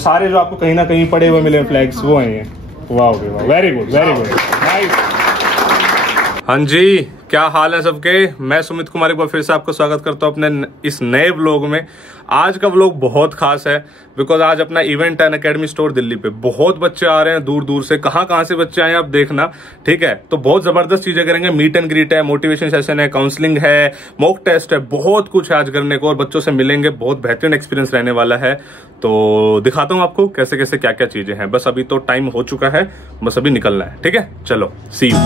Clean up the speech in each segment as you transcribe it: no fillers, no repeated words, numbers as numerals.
सारे जो आपको कहीं ना कहीं पड़े हुए मिले फ्लैग्स वो हैं ये। वाह वाह, very good very good, nice. हाँ जी, क्या हाल है सबके। मैं सुमित कुमार एक बार फिर से आपको स्वागत करता हूँ अपने इस नए व्लॉग में। आज का व्लॉग बहुत खास है बिकॉज आज अपना इवेंट है अनअकैडमी स्टोर दिल्ली पे। बहुत बच्चे आ रहे हैं दूर दूर से, कहाँ से बच्चे आए हैं आप देखना, ठीक है। तो बहुत जबरदस्त चीजें करेंगे, मीट एंड ग्रीट है, मोटिवेशन सेशन है, काउंसलिंग है, मॉक टेस्ट है, बहुत कुछ है आज करने को और बच्चों से मिलेंगे। बहुत बेहतरीन एक्सपीरियंस रहने वाला है। तो दिखाता हूँ आपको कैसे कैसे क्या क्या चीजें हैं। बस अभी तो टाइम हो चुका है, बस अभी निकलना है, ठीक है। चलो सी यू।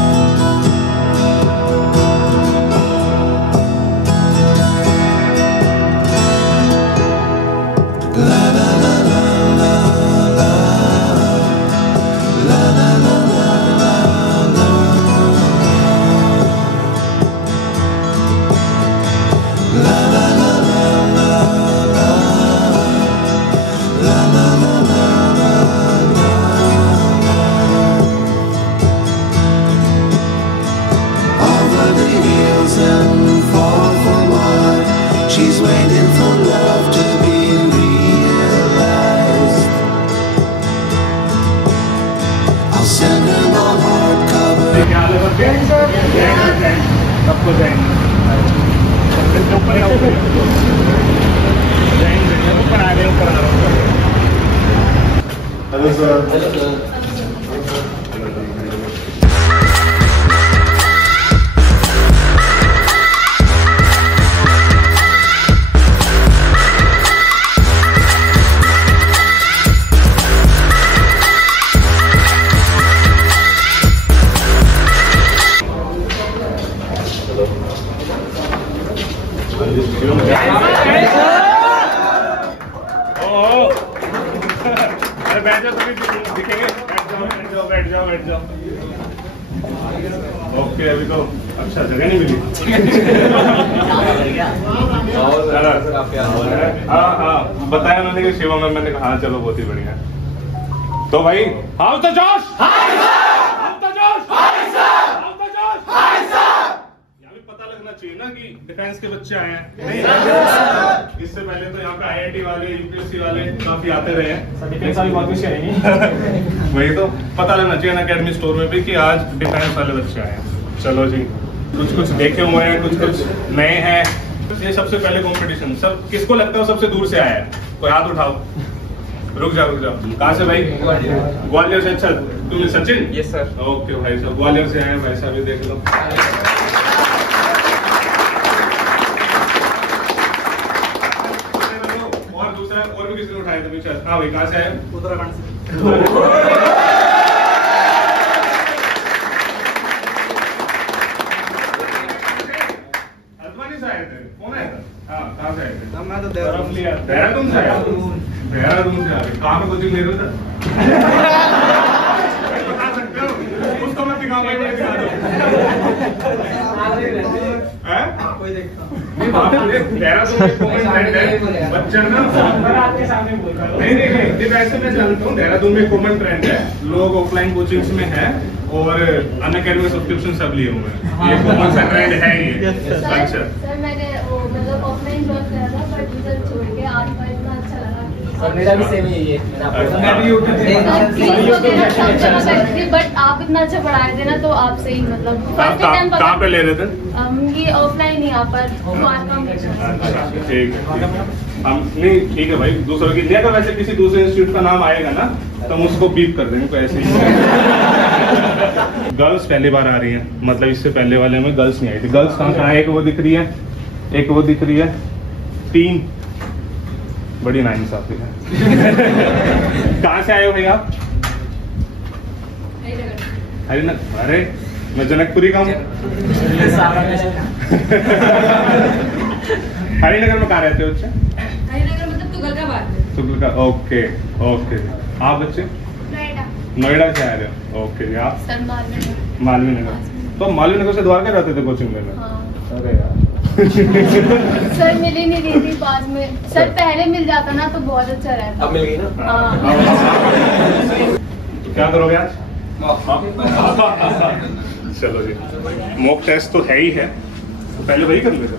सबको जाएंगे ऊपर आ रहे हेलो सर। बैठ जाओ। ओके, अभी तो अच्छा जगह नहीं मिली। हाँ बताया उन्होंने कि शिवा में, मैंने कहा हाँ चलो बहुत ही बढ़िया। तो भाई हाउ द जोश, पता लगना चाहिए ना कि डिफेंस के बच्चे आए हैं। नहीं, इससे पहले तो यहाँ पे आईआईटी वाले, यूपीएससी वाले काफी आते रहे हैं। डिफेंस वाली बहुत कुछ आएंगे। वही तो पता लगना चाहिए अनअकैडमी स्टोर में भी कि आज डिफेंस वाले बच्चे आए हैं। चलो जी, कुछ देखे हुए हैं, कुछ नए हैं। ये सबसे पहले कंपटीशन, सब किसको लगता है सबसे दूर से आया है? कोई हाथ उठाओ। रुक जाओ। कहाँ से भाई? ग्वालियर से। अच्छा, तुम सचिन? Yes sir. ओके भाई साहब ग्वालियर से आए, भाई साहब देख लो। और भी किसने उठाए थे? हाँ भाई, कहाँ से आए? उत्तराखंड से। हल्द्वानी से आए थे। कौन आया था? हाँ, कहाँ से आए थे? मैं तो देहरादून से आया। देहरादून से आ रहे। कहाँ पे कोचिंग ले रहे थे? बता सकते हो? उसको मत दिखाओ, मैं दिखा दो। कोई देखता देहरादून में कॉमन ट्रेंड है बच्चा ना, आपके सामने बोल रहा हूं। नहीं वैसे मैं जानता हूँ देहरादून में कॉमन ट्रेंड है, लोग ऑफलाइन कोचिंग्स में है और अनअकैडमी सब्सक्रिप्शन सब लिए हुए हैं। ये कॉमन सा ट्रेंड है ये। अच्छा सर, मैंने वो मतलब ऑफलाइन जॉब करा था पर रिजल्ट छोड़ के आज पर इतना अच्छा लगा कि और मेरा भी सेम ही है। मैं भी यूट्यूब बट आप इतना अच्छा पढ़ाए थे ना, तो आपसे ही मतलब कहाँ पे ले रहे थे? ये ऑफलाइन ही यहाँ पर ठीक है। हम नहीं, ठीक है भाई, दूसरों की नहीं। अगर वैसे किसी दूसरे इंस्टीट्यूट का नाम आएगा ना तो हम उसको बीप कर देंगे, तो ऐसे ही। गर्ल्स पहली बार आ रही हैं, मतलब इससे पहले वाले में गर्ल्स नहीं आई थी। गर्ल्स कहाँ है? एक वो दिख रही है, एक वो दिख रही है, 3 बड़ी नाइंसाफी है। कहाँ से आए हो भाई आप? हरिनगर। अरे मैं जनकपुरी का हूँ। हरिनगर में कहाँ रहते हो? अच्छा, हरिनगर मतलब तुगलकाबाद। ओके। आप बच्चे नोएडा से आ रहे हो? ओके। आप? मालवीय नगर। तो मालवीय नगर से द्वारका रहते थे कोचिंग में? अरे यार। सर मिल ही नहीं रही थी पास में। सर पहले मिल जाता ना तो बहुत अच्छा रहता। अब मिल गई ना? तो क्या करोगे आज? चलो जी, मॉक टेस्ट तो है ही है, तो पहले वही कर लेते।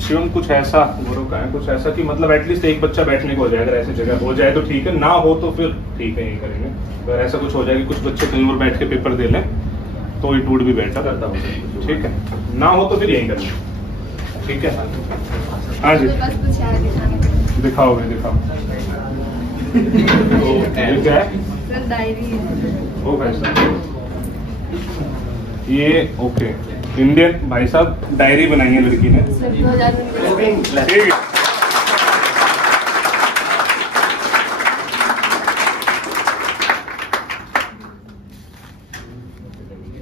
शिवम कुछ ऐसा गुरु का है, कुछ ऐसा कि मतलब एटलीस्ट एक बच्चा बैठने को हो जाए, अगर ऐसी जगह हो जाए तो ठीक है, ना हो तो फिर ठीक है यही करेंगे। अगर ऐसा कुछ हो जाए कि कुछ बच्चे कहीं और बैठ के पेपर दे लें तो इट वुड भी बेटर करता हूँ, ठीक है, ना हो तो फिर यही करेंगे, ठीक है। हाँ जी दिखाओगे, दिखाओ। ये क्या है? डायरी है। ओ भाई साहब, ये ओके, इंडियन भाई साहब डायरी बनाई है लड़की ने, ठीक है।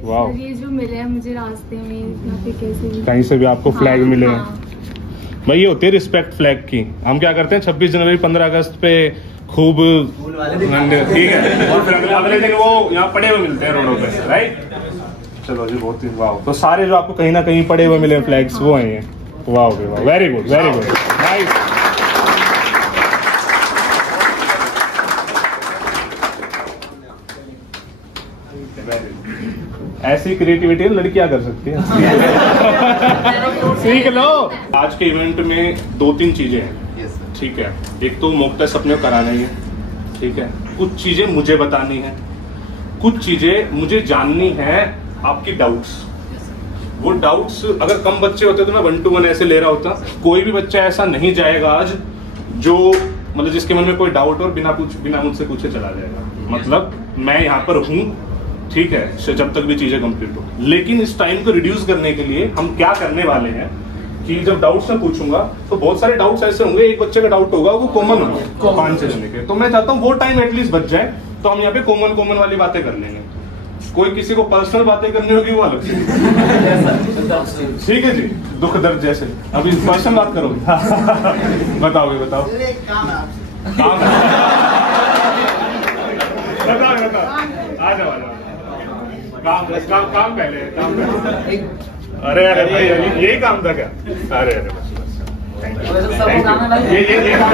वाह, ये जो मिले हैं मुझे रास्ते में या फिर कैसे भी, कहीं से भी आपको फ्लैग मिले हैं। हाँ। भाई ये होती है रिस्पेक्ट फ्लैग की। हम क्या करते हैं 26 जनवरी 15 अगस्त पे खूब ठीक है, और फिर अगले दिन वो यहाँ पड़े हुए मिलते हैं रोडों पे, राइट। चलो जी, बहुत ही वाह। तो सारे जो आपको कहीं ना कहीं पड़े हुए मिले फ्लैग्स वो हैं ये। वाह वाह, very good very good, nice. ऐसी क्रिएटिविटी लड़कियां कर सकती हैं। सीख लो। आज के इवेंट में 2-3 चीजें हैं, ठीक है। एक तो मॉक टेस्ट अपने को कराना ही है, ठीक है। कुछ चीजें मुझे बतानी है, कुछ चीजें मुझे जाननी है, आपकी डाउट्स। वो डाउट्स अगर कम बच्चे होते तो मैं 1 to 1 ऐसे ले रहा होता। कोई भी बच्चा ऐसा नहीं जाएगा आज जो मतलब जिसके मन में कोई डाउट और बिना मुझसे पूछे चला जाएगा। मतलब मैं यहाँ पर हूँ, ठीक है, जब तक भी चीजें कंप्लीट हो। लेकिन इस टाइम को रिड्यूस करने के लिए हम क्या करने वाले हैं कि जब डाउट्स मैं पूछूंगा तो बहुत सारे डाउट्स ऐसे होंगे, एक बच्चे का डाउट होगा वो कॉमन होगा 5-6 जने के, तो मैं चाहता हूँ वो टाइम एटलीस्ट बच जाए, तो हम यहाँ पे कॉमन वाली बातें कर लेंगे। कोई किसी को पर्सनल बातें करनी होगी वो अलग से, ठीक है जी, दुख दर्द जैसे। अभी पर्सनल बात करोगे? बताओगे, बताओ। काम बताओ, आ जाओ। काम पहले, काम पहले। अरे भाई यही काम था क्या? अरे बस थैंक यू। ये काम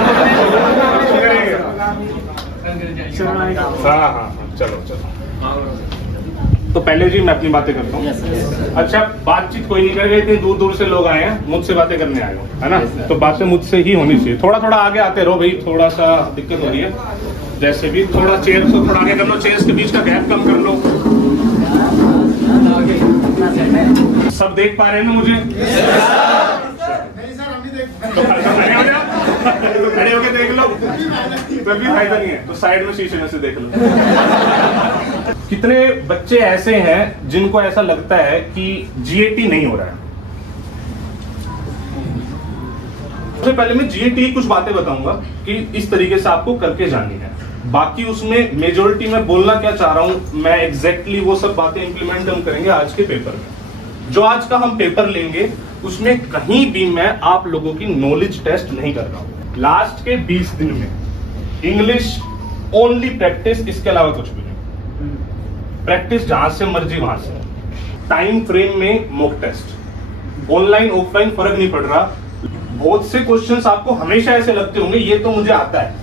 हाँ, चलो। तो पहले जी मैं अपनी बातें करता हूँ। अच्छा, बातचीत कोई नहीं करेगा, इतनी दूर दूर से लोग आए हैं, मुझसे बातें करने आए हो, है ना। तो बातें मुझसे ही होनी चाहिए। थोड़ा आगे आते रहो भाई, थोड़ा सा दिक्कत हो रही है। जैसे भी थोड़ा चेयर्स को थोड़ा आगे कर लो, चेयर्स के बीच का गैप कम कर लो। सब देख पा रहे हैं ना मुझे? तो खड़े होके देख लो, तो भी फायदा नहीं है, तो साइड में शीशे में से देख लो। कितने बच्चे ऐसे हैं जिनको ऐसा लगता है कि जीएटी नहीं हो रहा है? सबसे पहले मैं जीएटी की कुछ बातें बताऊंगा कि इस तरीके से आपको करके जानी है। बाकी उसमें मेजोरिटी में बोलना क्या चाह रहा हूं मैं एग्जैक्टली वो सब बातें इंप्लीमेंट हम करेंगे आज के पेपर में। जो आज का हम पेपर लेंगे उसमें कहीं भी मैं आप लोगों की नॉलेज टेस्ट नहीं कर रहा हूं। लास्ट के 20 दिन में इंग्लिश ओनली प्रैक्टिस, इसके अलावा कुछ भी नहीं। प्रैक्टिस जहां से मर्जी वहां से। टाइम फ्रेम में मॉक टेस्ट, ऑनलाइन ऑफलाइन फर्क नहीं पड़ रहा। बहुत से क्वेश्चंस आपको हमेशा ऐसे लगते होंगे ये तो मुझे आता है,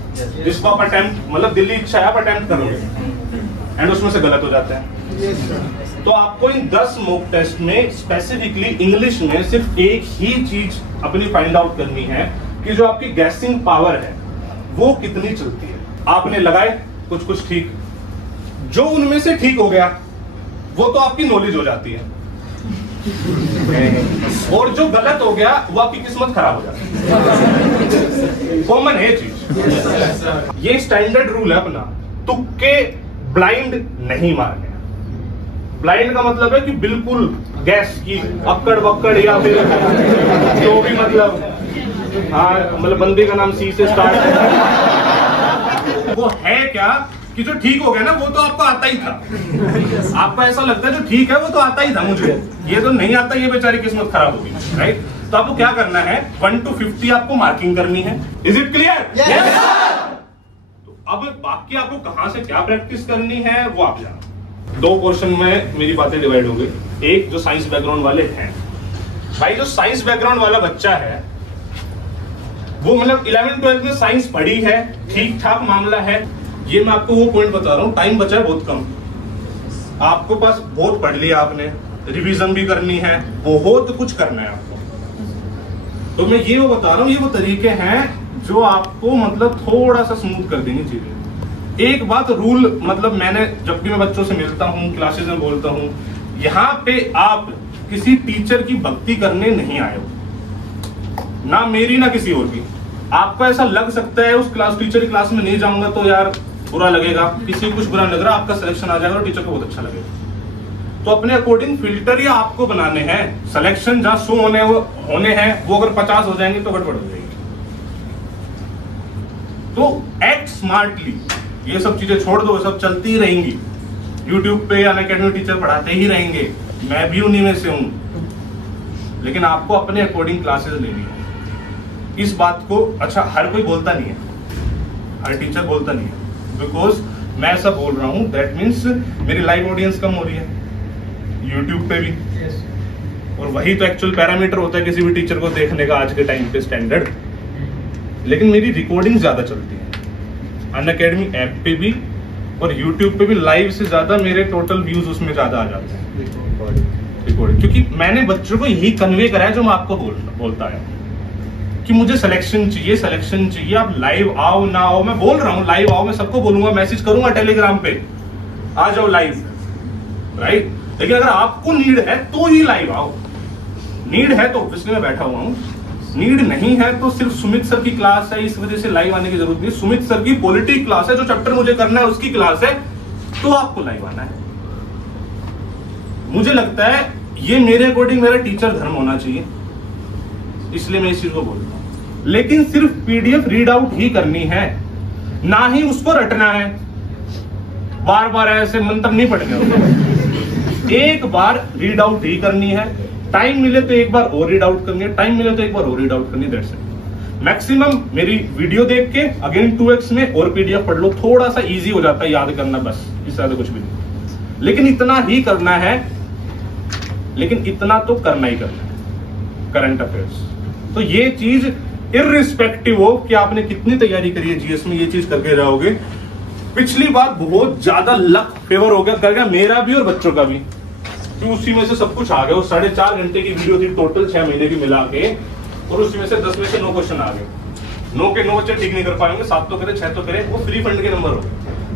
जिसको आप अटेम्प्ट मतलब दिल्ली इच्छा है आप अटेम्प्ट करोगे एंड उसमें से गलत हो जाता है। तो आपको इन 10 मॉक टेस्ट में स्पेसिफिकली इंग्लिश में सिर्फ एक ही चीज अपनी फाइंड आउट करनी है कि जो आपकी गैसिंग पावर है वो कितनी चलती है। आपने लगाए कुछ ठीक, जो उनमें से ठीक हो गया वो तो आपकी नॉलेज हो जाती है, और जो गलत हो गया वो आपकी किस्मत खराब हो जाती है। कॉमन है चीज, ये स्टैंडर्ड रूल है अपना। तुक्के ब्लाइंड नहीं मारने। ब्लाइंड का मतलब है कि बिल्कुल गैस की अक्कड़ बक्कड़ या फिर जो भी मतलब, हाँ मतलब बंदे का नाम सी से स्टार्ट है, वो है क्या कि जो ठीक हो गया ना वो तो आपको आता ही था। आपको ऐसा लगता है जो ठीक है वो तो आता ही था मुझे, ये तो नहीं आता, ये बेचारी किस्मत खराब होगी, राइट। तो आपको क्या करना है 1 to 50 आपको मार्किंग करनी है। Is it clear? तो अब बाकी आपको कहां से क्या प्रैक्टिस करनी है वो आप जानो। 2 पोर्शन में मेरी बातें डिवाइड हो गई। एक जो साइंस बैकग्राउंड वाले हैं, भाई जो साइंस बैकग्राउंड वाला बच्चा है वो मतलब 11th-12th में साइंस पढ़ी है, ठीक ठाक मामला है। ये मैं आपको वो पॉइंट बता रहा हूं, टाइम बचा है बहुत कम। आपको पास बहुत पढ़ लिया आपने, रिवीजन भी करनी है, बहुत कुछ करना है आपको। तो मैं ये वो बता रहा हूँ, ये वो तरीके हैं जो आपको मतलब थोड़ा सा स्मूथ कर देंगे चीजें। एक बात रूल, मतलब मैंने जब भी मैं बच्चों से मिलता हूँ, क्लासेस में बोलता हूँ, यहाँ पे आप किसी टीचर की भक्ति करने नहीं आए हो, ना मेरी ना किसी और की। आपको ऐसा लग सकता है उस क्लास टीचर की क्लास में नहीं जाऊंगा तो यार बुरा लगेगा, किसी को कुछ बुरा लग रहा है, आपका सिलेक्शन आ जाएगा और टीचर को बहुत अच्छा लगेगा। तो अपने अकॉर्डिंग फिल्टर ही आपको बनाने हैं। सिलेक्शन जहां शो होने हैं वो अगर 50 हो जाएंगे तो गड़बड़ हो जाएगी। तो एक्ट स्मार्टली, ये सब चीजें छोड़ दो, सब चलती ही रहेंगी। यूट्यूब पे अनअकैडमी टीचर पढ़ाते ही रहेंगे, मैं भी उन्हीं में से हूं, लेकिन आपको अपने अकॉर्डिंग क्लासेस लेनी है। इस बात को अच्छा हर कोई बोलता नहीं है, हर टीचर बोलता नहीं है, बिकॉज मैं ऐसा बोल रहा हूं दैट मीन्स मेरी लाइव ऑडियंस कम हो रही है यूट्यूब पे भी। और वही तो एक्चुअल पैरामीटर होता है किसी भी टीचर को देखने का आज के टाइम पे स्टैंडर्ड। लेकिन मेरी रिकॉर्डिंग ज्यादा चलती है अनअकैडमी ऐप पे भी और यूट्यूब पे भी, लाइव से ज्यादा मेरे टोटल व्यूज उसमें ज्यादा आ जाते हैं रिकॉर्डिंग, क्योंकि मैंने बच्चों को यही कन्वे करा है जो मैं आपको बोलता है कि मुझे सिलेक्शन चाहिए। आप लाइव आओ ना आओ, मैं बोल रहा हूँ लाइव आओ, मैं सबको बोलूंगा, मैसेज करूंगा टेलीग्राम पे, आ जाओ लाइव, राइट। लेकिन अगर आपको नीड है तो ही लाइव आओ, नीड है तो ऑब्वियसली मैं बैठा हुआ हूँ, नीड नहीं है तो सिर्फ सुमित सर की क्लास है इस वजह से लाइव आने की जरूरत नहीं। सुमित सर की पॉलिटी क्लास है, जो चैप्टर मुझे करना है उसकी क्लास है, तो आपको लाइव आना है। मुझे लगता है ये मेरे अकॉर्डिंग मेरा टीचर धर्म होना चाहिए, इसलिए मैं इस चीज को बोलता हूं। लेकिन सिर्फ पीडीएफ रीड आउट ही करनी है, ना ही उसको रटना है, बार बार ऐसे मंत्र नहीं पढ़ने होते। एक बार रीड आउट ही करनी है, टाइम मिले तो एक बार और रीड आउट करनी है, टाइम मिले तो एक बार और रीड आउट करनी है, दैट्स इट। मैक्सिमम मेरी वीडियो देख के अगेन 2x में और पीडीएफ पढ़ लो, थोड़ा सा इजी हो जाता है याद करना, बस इससे ज्यादा कुछ भी नहीं। लेकिन इतना ही करना है, लेकिन इतना तो करना ही करना है करंट अफेयर्स। तो ये चीज इररिस्पेक्टिव हो कि आपने कितनी तैयारी करी है जीएस में, ये चीज करके रहोगे। पिछली बार बहुत ज्यादा लक फेवर हो गया, कर गया मेरा भी और बच्चों का भी, कि उसी में से सब कुछ आ गया। वो 4.5 घंटे की वीडियो थी टोटल 6 महीने की मिला के, और उसी में से 10 में से 9 क्वेश्चन आ गए। 9 के 9 बच्चे ठीक नहीं कर पाएंगे, 7 तो करे 6 तो करे, वो फ्री फंड के नंबर हो।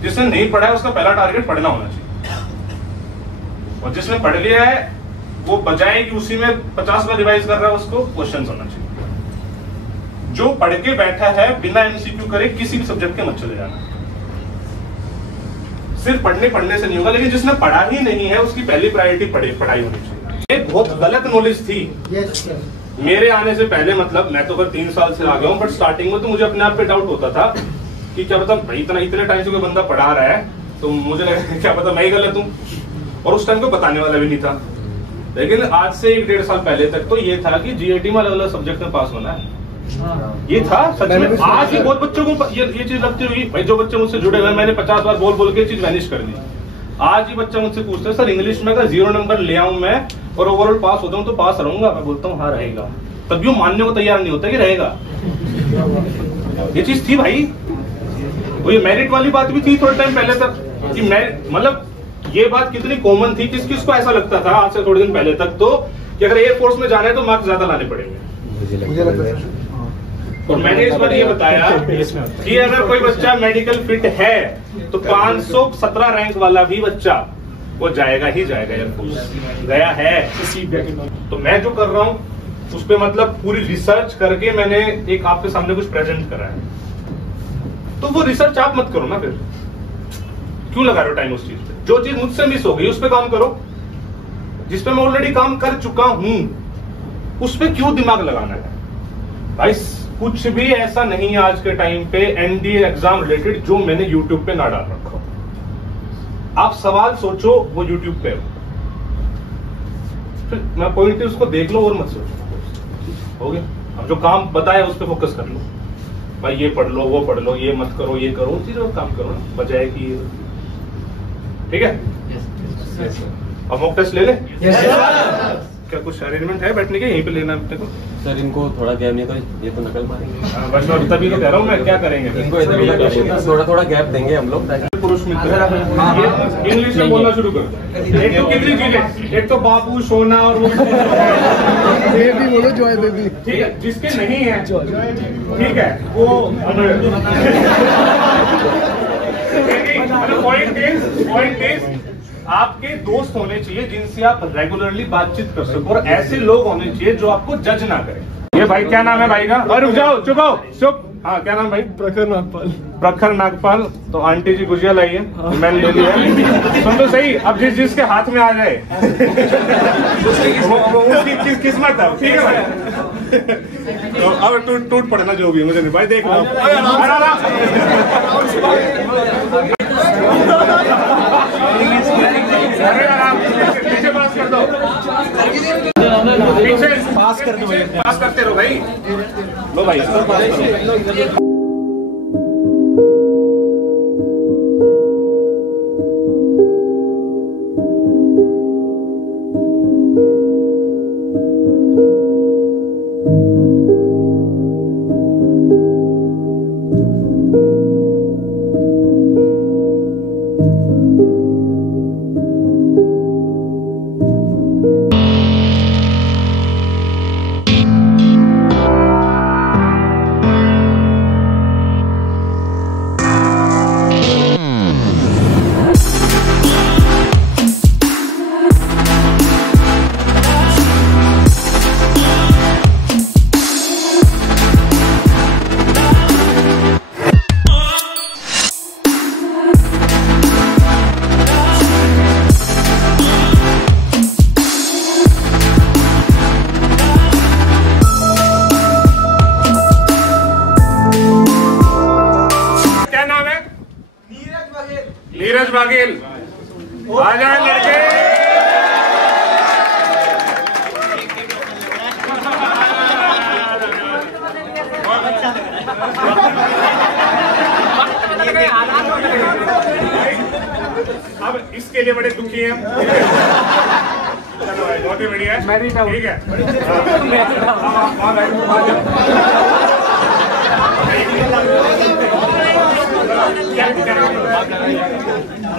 जिसने नहीं पढ़ा है उसका पहला टारगेट पढ़ना होना चाहिए, और जिसने पढ़ लिया है वो बजाय कि उसी में 50 बार रिवाइज कर रहा है, उसको क्वेश्चन होना चाहिए। जो पढ़ के बैठा है बिना एमसीक्यू करे किसी भी सब्जेक्ट के मत चले जाना। सिर्फ पढ़ने से नहीं होगा, लेकिन जिसने पढ़ा ही नहीं है उसकी पहली प्रायोरिटी पढ़ाई होनी चाहिए। ये बहुत गलत नॉलेज थी मेरे आने से पहले, मतलब मैं तो 3 साल से आ गया हूँ, बट स्टार्टिंग में तो मुझे अपने आप पे डाउट होता था कि क्या पता भाई इतने टाइम से कोई बंदा पढ़ा रहा है तो मुझे लगा क्या पता मैं ही गलत हूँ, और उस टाइम को बताने वाला भी नहीं था। लेकिन आज से 1-1.5 साल पहले तक तो ये था कि जीएटी में अलग अलग सब्जेक्ट में पास होना है, ये था सच में। आज ही बहुत बच्चों को ये चीज लगती होगी भाई, जो बच्चे मुझसे जुड़े हुए, मैंने 50 बार बोल के चीज वैनिश कर दी। आज ही बच्चा मुझसे पूछता है सर इंग्लिश में अगर 0 नंबर ले आऊं मैं और ओवरऑल पास होता हूं तो पास रहूंगा? मैं बोलता हूँ हाँ रहेगा। तभी वो मानने को तैयार नहीं होता कि रहेगा। ये चीज थी भाई, वो ये मेरिट वाली बात भी थी थोड़े टाइम पहले तक कि मतलब ये बात कितनी कॉमन थी, किस किस को ऐसा लगता था आज से थोड़े दिन पहले तक तो कि अगर एयरफोर्स में जाना है तो मार्क्स ज्यादा लाने पड़ेंगे। और मैंने इस बार ये बताया कि अगर कोई बच्चा मेडिकल फिट है तो 517 रैंक वाला भी बच्चा वो जाएगा ही जाएगा एयरफोर्स, गया है। तो मैं जो कर रहा हूँ उस पर मतलब पूरी रिसर्च करके मैंने एक आपके सामने कुछ प्रेजेंट करा है, तो वो रिसर्च आप मत करो ना, फिर क्यों लगा रहे हो टाइम उस चीज पे? जो चीज मुझसे मिस हो गई उस पर काम करो, जिस पे मैं ऑलरेडी काम कर चुका हूं उस पे क्यों दिमाग लगाना है भाई? कुछ भी ऐसा नहीं है आज के टाइम पे एनडीए एग्जाम रिलेटेड जो मैंने यूट्यूब पे ना डाल रखा। आप सवाल सोचो वो यूट्यूब पे फिर मैं पॉइंट उसको देख लो और मत सोचो, हो गया। अब जो काम बताया उस पर फोकस कर लो भाई, ये पढ़ लो वो पढ़ लो, ये मत करो ये करो, चीजों का काम करो ना, बजाय कि ठीक है। अब मॉक टेस्ट ले ले। क्या कुछ अरेंजमेंट है बैठने के, यहीं पे लेना अपने को? सर इनको थोड़ा गैप नहीं तो ये तो नकल मारेंगे। बस मैं तभी तो कह रहा हूँ मैं, क्या करेंगे इनको इधर उधर करेंगे, थोड़ा थोड़ा गैप देंगे हम लोग। पुरुष मित्र इंग्लिश में बोलना शुरू कर। एक तो कितनी चीजें, एक तो बाबू, सोना और वो बेबी बोलो, जॉय बेबी। ठीक है, जिसके नहीं है ठीक है वो पॉइंट इज आपके दोस्त होने चाहिए जिनसे आप रेगुलरली बातचीत कर सको, और ऐसे लोग होने चाहिए जो आपको जज ना करें। ये भाई क्या नाम है भाई का? और रुक जाओ, चुप आओ, चुप। हाँ क्या नाम भाई? प्रखर नागपाल। प्रखर नागपाल। तो आंटी जी गुजिया लाई है, मैंने ले लिया। सुन तो सही, अब जिसके हाथ में आ जाए वो उसकी किस्मत है, ठीक है भाई। तो अब टूट पड़े ना जो भी, मुझे नहीं भाई, देख लो। पीछे पास कर दो, पीछे पास कर दो, पास करते रहो भाई। लो भाई इसको पास करो। नीरज बागेल, आ जाए लड़के। अब इसके लिए बड़े दुखी हैं। चलो भाई बहुत ही बढ़िया है, ठीक है।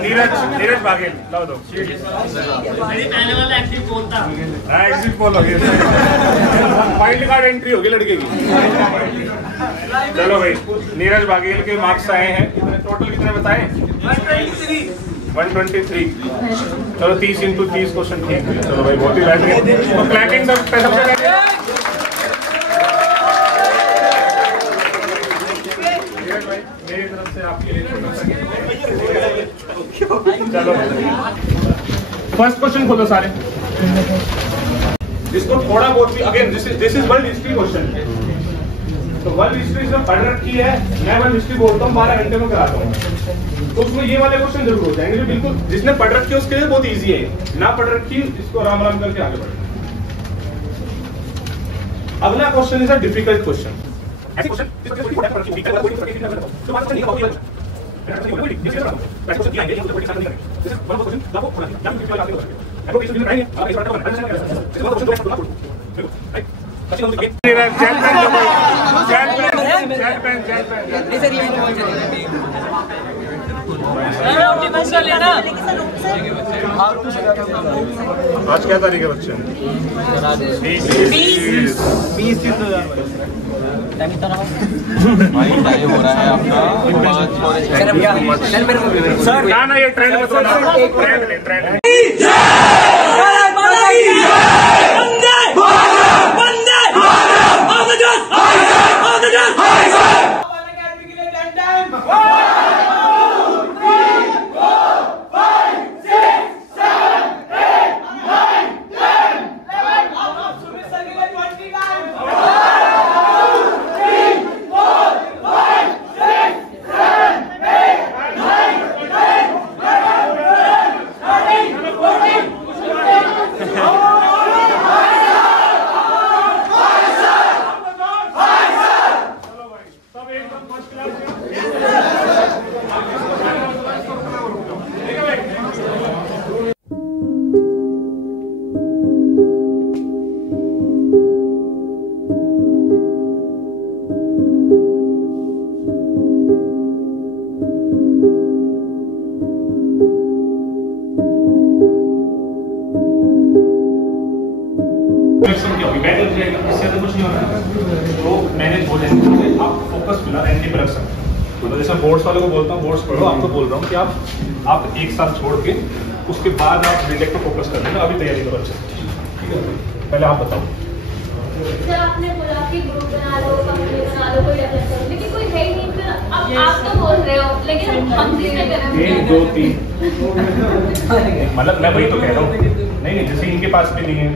नीरज बागेल, लाओ दो। पहले वाला एक्टिव पोल था, एक्टिव पोल हो गया, वाइल्ड कार्ड एंट्री होगी लड़के की। चलो भाई, नीरज बागेल के मार्क्स आए हैं, टोटल कितने बताएं? 123। चलो 30 × 30 क्वेश्चन ठीक है। चलो भाई बहुत ही बेहतरीन, तो क्लैपिंग सब मेरी तरफ से आपके लिए छोटा सा। चलो फर्स्ट क्वेश्चन खोलो सारे, जिसको थोड़ा बहुत भी, again this is world history question. तो वर्ल्ड हिस्ट्री जो पढ़ रखी है, मैं वर्ल्ड हिस्ट्री बोलता हूँ 12 घंटे में कराता हूँ, तो उसमें ये वाले क्वेश्चन जरूर हो जाएंगे जो बिल्कुल जिसने पढ़ रखी है उसके लिए बहुत इजी है, ना पढ़ रखी इसको राम राम करके आगे बढ़े। अगला question is a difficult question. ऐसे क्वेश्चन आज क्या तारीख है बच्चे? 20 भाई हो रहा है आपका। ना ये ट्रेंड में ट्रेंड रिएक्शन क्या होगी, बैटल जाएगा, इससे तो कुछ नहीं होना है। तो मैनेज हो जाएंगे, आप फोकस फिलहाल एंटी पे रख सकते हैं। तो जैसे बोर्ड्स वालों को बोलता हूँ, बोर्ड्स पढ़ो, आपको बोल रहा हूँ कि आप एक साल छोड़ के उसके बाद आप रिलेक्ट पे फोकस कर लेना। अभी तैयारी करो अच्छे से, ठीक है? पहले आप बताओ। सर आपने बोला कि ग्रुप बना लो, कंपनी बना लो, कोई डेवलप करो, लेकिन कोई है ही नहीं। फिर अब आप तो बोल रहे हो, लेकिन हम किससे करें? 1 2 3 मतलब मैं वही तो कह रहा हूँ। नहीं जैसे इनके पास भी नहीं है।